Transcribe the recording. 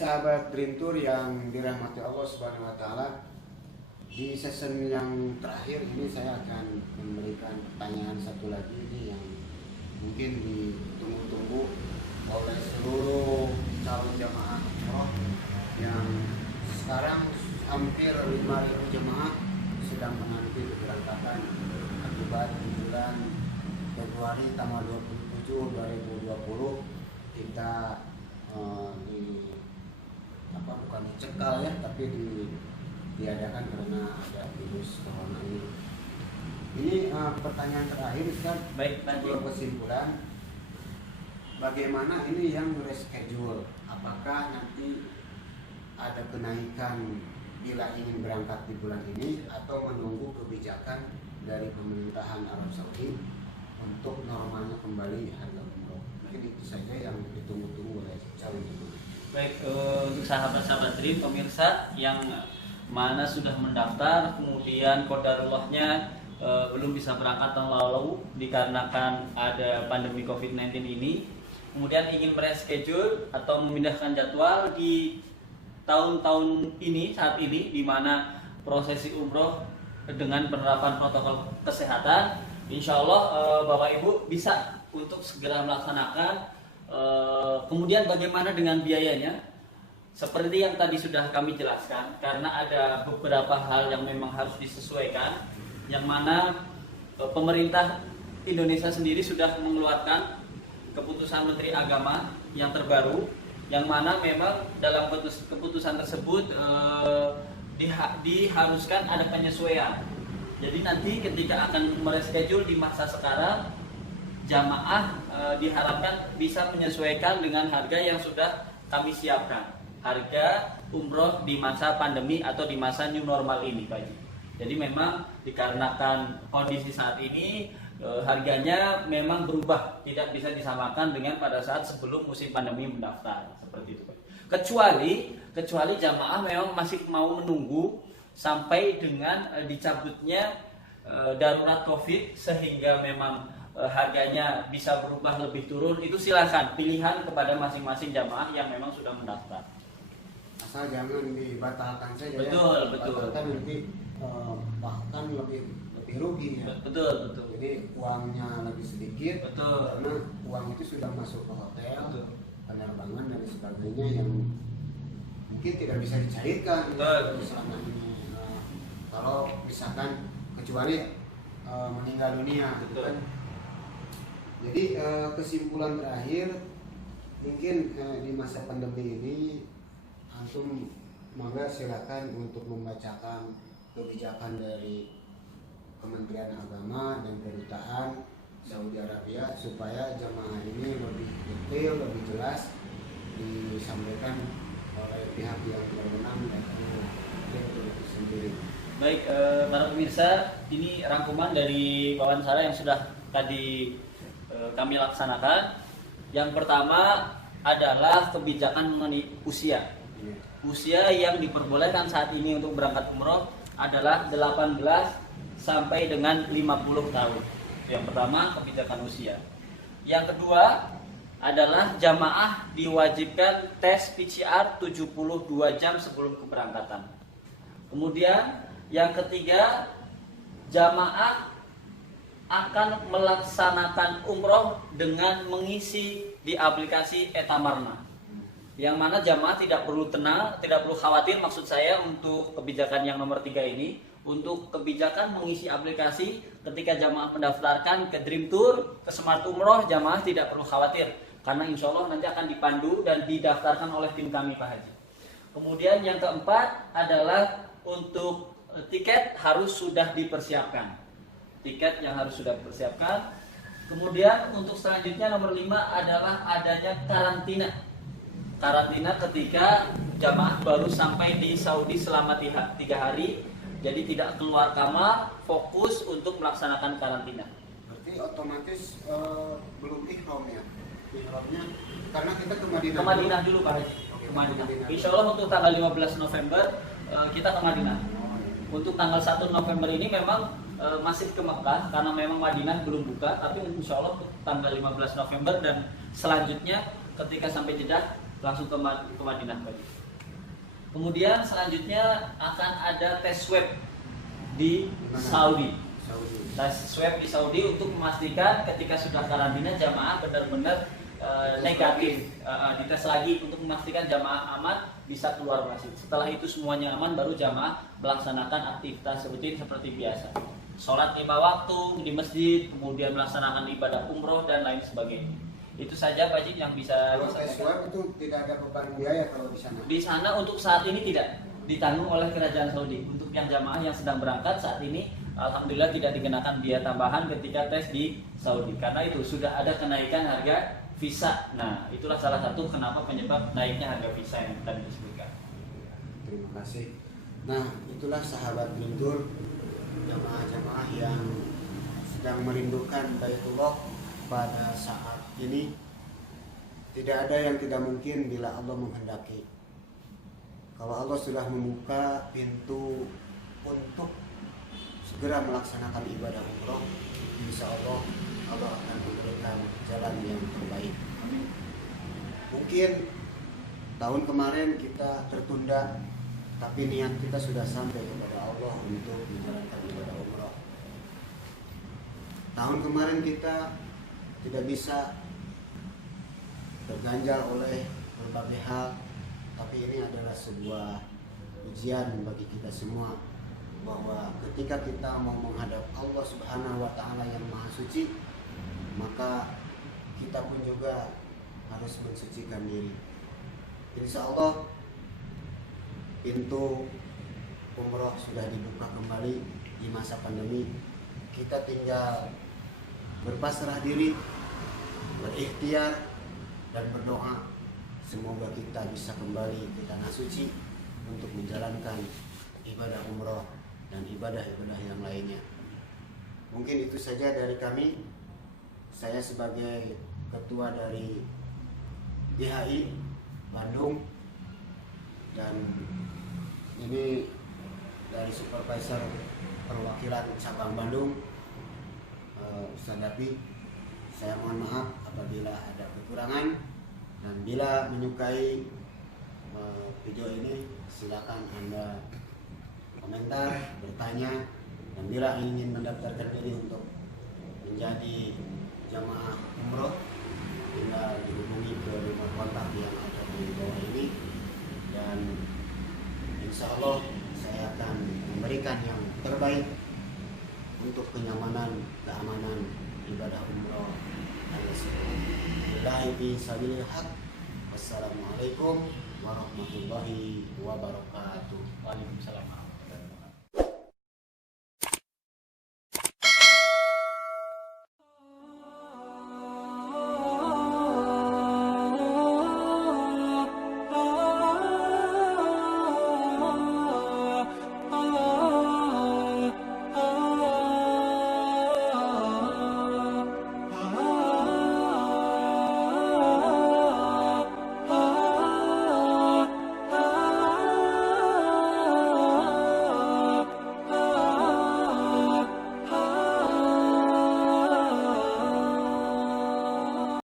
sahabat Dream Tour yang dirahmati Allah Subhanahu wa taala. Di season yang terakhir ini saya akan memberikan pertanyaan satu lagi ini yang mungkin ditunggu-tunggu oleh seluruh calon jamaah umroh yang sekarang hampir 5.000 jemaah sedang menanti keberangkatan akibat di bulan Februari tanggal 27 2020 kita bukan dicekal ya, tapi diadakan karena ada virus corona ini. Ini pertanyaan terakhir Ustaz. Baik, sebelum kesimpulan, bagaimana ini yang reschedule? Apakah nanti ada kenaikan bila ingin berangkat di bulan ini atau menunggu kebijakan dari pemerintahan Arab Saudi untuk normalnya kembali harga umroh? Mungkin itu saja yang ditunggu-tunggu oleh calon jemaah. Baik, untuk sahabat-sahabat Dream, pemirsa yang mana sudah mendaftar, kemudian qadarullahnya belum bisa berangkat tahun lalu dikarenakan ada pandemi COVID-19 ini, kemudian ingin mereschedule atau memindahkan jadwal di tahun-tahun ini, saat ini, di mana prosesi umroh dengan penerapan protokol kesehatan, insya Allah Bapak Ibu bisa untuk segera melaksanakan. Kemudian bagaimana dengan biayanya? Seperti yang tadi sudah kami jelaskan, karena ada beberapa hal yang memang harus disesuaikan, yang mana pemerintah Indonesia sendiri sudah mengeluarkan keputusan Menteri Agama yang terbaru, yang mana memang dalam keputusan tersebut diharuskan ada penyesuaian. Jadi nanti ketika akan mereschedule di masa sekarang, jamaah diharapkan bisa menyesuaikan dengan harga yang sudah kami siapkan, harga umroh di masa pandemi atau di masa new normal ini, Pak Haji. Jadi memang dikarenakan kondisi saat ini harganya memang berubah, tidak bisa disamakan dengan pada saat sebelum musim pandemi mendaftar, seperti itu, Pak. Kecuali jamaah memang masih mau menunggu sampai dengan dicabutnya darurat COVID sehingga memang harganya bisa berubah lebih turun, itu silakan pilihan kepada masing-masing jamaah yang memang sudah mendaftar. Asal jangan dibatalkan saja. Betul, ya. betul. Batalkan nanti bahkan lebih rugi ya. Betul. Jadi uangnya lebih sedikit. Betul. Karena uang itu sudah masuk ke hotel, Betul. penerbangan dan sebagainya yang mungkin tidak bisa dicairkan. Betul. Selama ini. Kalau misalkan kecuali meninggal dunia, gitu kan. Jadi kesimpulan terakhir mungkin di masa pandemi ini antum mangga silakan untuk membacakan kebijakan dari Kementerian Agama dan Kedutaan Saudi Arabia supaya jamaah ini lebih detail, lebih jelas disampaikan oleh pihak yang berwenang dan itu sendiri. Baik, para pemirsa, ini rangkuman dari wawancara yang sudah tadi kami laksanakan. Yang pertama adalah kebijakan mengenai usia. Usia yang diperbolehkan saat ini untuk berangkat umroh adalah 18 sampai dengan 50 tahun. Yang pertama, kebijakan usia. Yang kedua adalah jamaah diwajibkan tes PCR 72 jam sebelum keberangkatan. Kemudian yang ketiga, jamaah akan melaksanakan umroh dengan mengisi di aplikasi Etamarna, yang mana jamaah tidak perlu tenang, tidak perlu khawatir. Maksud saya untuk kebijakan yang nomor 3 ini, untuk kebijakan mengisi aplikasi ketika jamaah mendaftarkan ke Dream Tour, ke Smart Umroh, jamaah tidak perlu khawatir karena insya Allah nanti akan dipandu dan didaftarkan oleh tim kami, Pak Haji. Kemudian yang keempat adalah untuk tiket harus sudah dipersiapkan. Tiket yang harus sudah dipersiapkan. Kemudian untuk selanjutnya nomor 5 adalah adanya karantina. Karantina ketika jamaah baru sampai di Saudi selama 3 hari. Jadi tidak keluar kamar, fokus untuk melaksanakan karantina. Berarti otomatis belum ihram ya? Ihramnya karena kita ke Madinah. Ke Madinah dulu, Pak Haji. Ke Madinah. Insya Allah untuk tanggal 15 November kita ke Madinah. Untuk tanggal 1 November ini memang masih ke Mekah karena memang Madinah belum buka, tapi insya Allah tanggal 15 November dan selanjutnya ketika sampai Jeddah langsung ke Madinah tadi. Kemudian selanjutnya akan ada tes swab di Saudi. Tes swab di Saudi untuk memastikan ketika sudah karantina jamaah benar-benar negatif, dites lagi untuk memastikan jamaah aman bisa keluar masjid. Setelah itu semuanya aman, baru jamaah melaksanakan aktivitas seperti biasa. Sholat 5 waktu di masjid, kemudian melaksanakan ibadah umroh dan lain sebagainya. Itu saja Pak Jin yang bisa Kalau tes swab itu tidak ada beban biaya kalau di sana. Di sana untuk saat ini tidak ditanggung oleh kerajaan Saudi. Untuk yang jamaah yang sedang berangkat saat ini, alhamdulillah tidak dikenakan biaya tambahan ketika tes di Saudi. Karena itu sudah ada kenaikan harga visa. Nah, itulah salah satu kenapa penyebab naiknya harga visa yang tadi disebutkan. Terima kasih. Nah, itulah sahabat Guntur, jamaah-jamaah yang sedang merindukan Baitullah pada saat ini. Tidak ada yang tidak mungkin bila Allah menghendaki. Kalau Allah sudah membuka pintu untuk segera melaksanakan ibadah umroh, insya Allah Allah akan memberikan jalan yang terbaik. Mungkin tahun kemarin kita tertunda, tapi niat kita sudah sampai kepada Allah untuk menjalankan ibadah umroh. Tahun kemarin kita tidak bisa, terganjal oleh berbagai hal, tapi ini adalah sebuah ujian bagi kita semua, bahwa ketika kita mau menghadap Allah Subhanahu wa Ta'ala yang Maha Suci, maka kita pun juga harus mensucikan diri. Insya Allah pintu umroh sudah dibuka kembali di masa pandemi. Kita tinggal berpasrah diri, berikhtiar, dan berdoa semoga kita bisa kembali ke tanah suci untuk menjalankan ibadah umroh dan ibadah-ibadah yang lainnya. Mungkin itu saja dari kami. Saya sebagai ketua dari GHI Bandung, dan ini dari supervisor perwakilan cabang Bandung, Ustaz Dapi. Saya mohon maaf apabila ada kekurangan, dan bila menyukai video ini silakan Anda komentar, bertanya, dan bila ingin mendaftarkan diri untuk menjadi jamaah umroh, tinggal dihubungi ke nomor kontak yang ada di bawah ini, dan insya Allah saya akan memberikan yang terbaik untuk kenyamanan, keamanan ibadah umroh. Wassalamualaikum warahmatullahi wabarakatuh. Waalaikumsalam.